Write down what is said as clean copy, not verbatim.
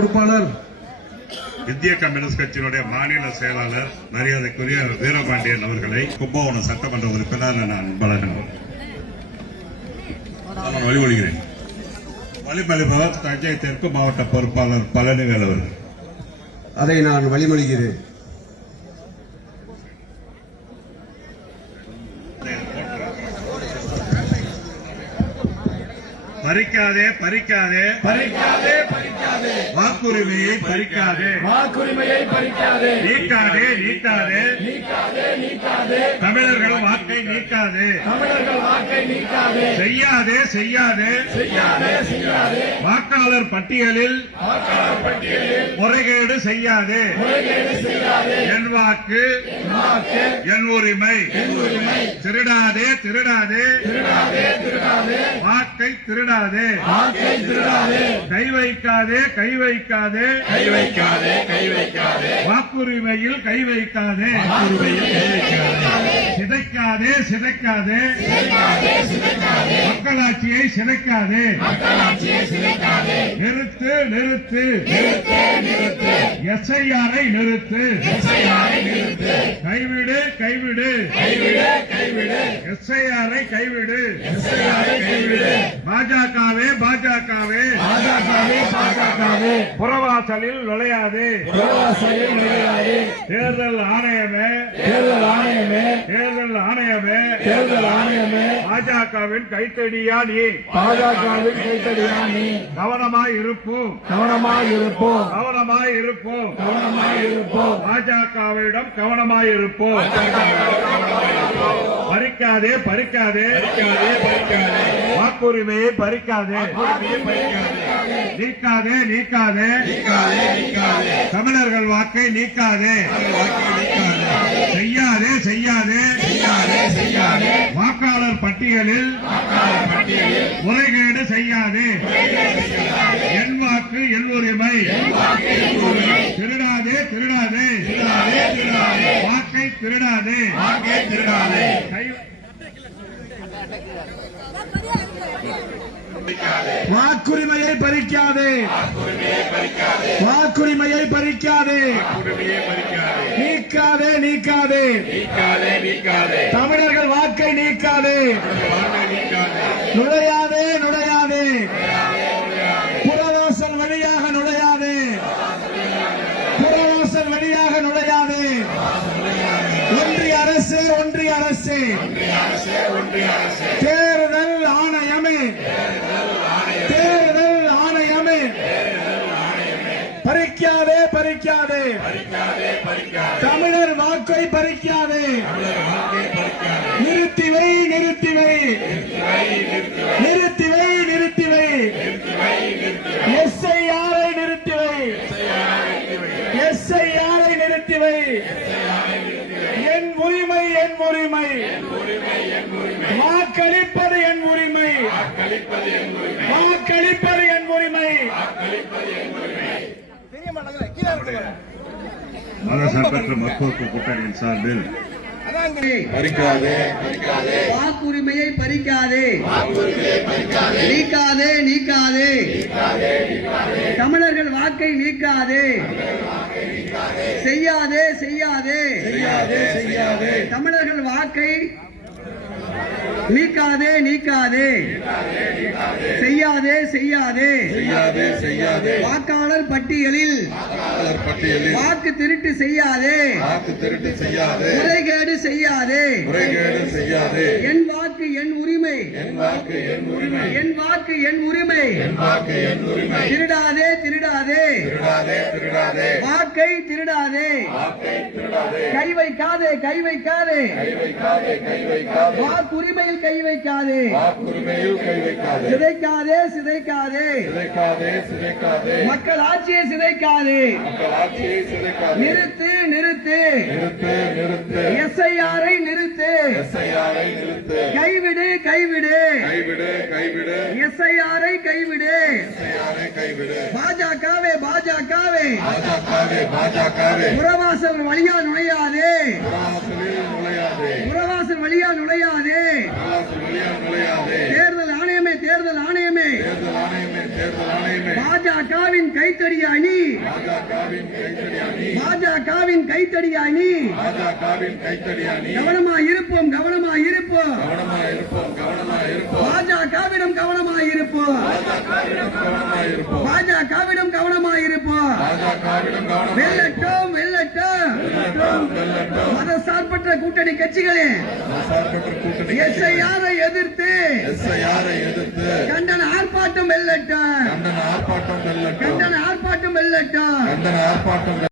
பொறுப்பாளர் இந்திய கம்யூனிஸ்ட் கட்சியினுடைய மாநில செயலாளர் மரியாதைக்குரிய வீரபாண்டியன் அவர்களை கும்பகோணம் சட்டமன்ற உறுப்பினர் நான் வழிமொழிகிறேன். வழிமொழிபவர் தஞ்சை தெற்கு மாவட்ட பொறுப்பாளர் பழனிவேல் அவர்கள். அதை நான் வழிமொழிகிறேன். பறிக்காதே பறிக்காதே பறிக்காதே பறிக்காதே வாக்குரிமையை பறிக்காதே வாக்குரிமையை பறிக்காதே நீக்காதே நீக்காதே நீக்காதே நீக்காதே தமிழர்கள் வாக்கை நீக்காதே தமிழர்கள் வாக்கை நீக்காதே செய்யாதே செய்யாதே செய்யாதே செய்யாதே வாக்காளர் பட்டியலில் வாக்காளர் பட்டியலில் முறைகேடு செய்யாதே முறைகேடு செய்யாதே என் வாக்கு வாக்கு என் உரிமை திருடாதே திருடாதே திருடாதே திருடாதே வாக்கை திருடாதே வாக்கை திருடாதே கை வைக்காதே கை வைக்காதே கை வைக்காதே கை வைக்காதே வாக்குரிமையில் கை வைக்காதே வாக்குரிமையில் கை வைக்காதே சிதைக்காதே சிதைக்காதே சிதைக்காதே சிதைக்காதே மக்களாட்சியை சிதைக்காதே மக்களாட்சியை சிதைக்காதே நிறுத்து நிறுத்து நிறுத்து நிறுத்து எஸ்ஐஆரை நிறுத்து எஸ்ஐஆரை நிறுத்து கைவிடு கைவிடு கைவிடு கைவிடு எஸ்ஐஆரை கைவிடு எஸ்ஐஆரை கைவிடு பாஜகவே பாஜகவே பாஜகவே பாஜகவே புறவாசலில் நுழையாது புறவாசலில் நுழையாதே தேர்தல் ஆணையமே தேர்தல் ஆணையமே தேர்தல் ஆணையமே தேர்தல் ஆணையமே பாஜகவின் கைத்தடியா நீ பாஜகவின் கைத்தடியா நீ கவனமாய் இருப்போம் கவனமாய் இருப்போம் கவனமாய் இருப்போம் கவனமாய் இருப்போம் பாஜகவிடம் கவனமாய் இருப்போம் பறிக்காதே பறிக்காதே பறிக்காதே வாக்குரிமையை பறிக்காதே நீக்காதே நீக்காதே தமிழர்கள் வாக்கை நீக்காதே செய்யாதே செய்யாதே வாக்காளர் பட்டியலில் முறைகேடு செய்யாதே என் வாக்கு என் உரிமை திருடாதே திருடாதே வாக்கை திருடாதே வாக்குரிமையை பறிக்காதே வாக்குரிமையை பறிக்காதே நீக்காதே நீக்காதே தமிழர்கள் வாக்கை நீக்காதே நுழையாதே நுழையாதே புறவாசல் வழியாக நுழையாதே புறவாசல் வழியாக நுழையாதே ஒன்றிய அரசு ஒன்றிய அரசு தேர்தல் ஆணையமே தேர்தல் ஆணையமே பறிக்காதே பறிக்காதே தமிழர் வாக்கை பறிக்காதே நிறுத்தி வை நிறுத்தி வை நிறுத்தி வை நிறுத்தி வை எஸ்ஐஆரை நிறுத்தி வை எஸ்ஐஆரை நிறுத்தி வை என் உரிமை என் உரிமை வாக்களிப்பது என் உரிமை வாக்களிப்பது என் உரிமை மதசார்பற்ற முற்போக்கு கூட்டணியின் சார்பில் வாக்குரிமையை பறிக்காதே நீக்காதே நீக்காதே தமிழர்கள் வாக்கை நீக்காதே செய்யாதே செய்யாதே தமிழர்கள் வாக்கை நீக்காதே நீக்காதே செய்யாதே செய்யாதே வாக்காளர் பட்டியலில் வாக்கு திருட்டு செய்யாதே முறைகேடு செய்யாதே என் வாக்கு என் உரிமை என் வாக்கு என் உரிமை திருடாதே திருடாதே வாக்கை திருடாதே கை வைக்காதே கை வைக்காதே வாக்குரிமையில் கை வைக்காதே சிதைக்காதே சிதைக்காதே மக்கள் ஆட்சியை சிதைக்காதே நிறுத்து நிறுத்து எஸ்ஐஆரை நிறுத்து கைவிடு கைவிடு எஸ்ஐஆரை கைவிடு பாஜகவே பாஜகவே புறவாசல் வழியா நுழையாதே புறவாசல் வழியா நுழையாதே தேர்தல் ஆணையமே தேர்தல் ஆணையமே தேர்தல் ஆணையமே பாஜகவின் கைத்தடி அணி பாஜகவின் கைத்தடி அணி பாஜகவின் கைத்தடி அணி பாஜகவின் கைத்தடி அணி கவனமாய் இருப்போம் கவனமாய் இருப்போம் கவனமாக இருப்போம் கவனமாக இருப்போம் பாஜகவிடம் கவனமாய் இருப்போம் கவனமாக இருப்போம் பாஜகவிடம் கவனமாய் இருப்போம் பாஜகவிடம் கவனம் வெல்லட்டும் வெல்லட்டும் வெல்லட்டும் மதசார்பற்ற கூட்டணி கட்சிகளே சார்பற்ற கூட்டணி எஸ்ஐஆரை எதிர்த்து எஸ்ஐஆரை எதிர்த்து கண்டன ஆர்ப்பாட்டம் வெல்லட்டும் கண்டன ஆர்ப்பாட்டம் வெல்லட்டும் கண்டன ஆர்ப்பாட்டம் வெல்லட்டும் கண்டன ஆர்ப்பாட்டம்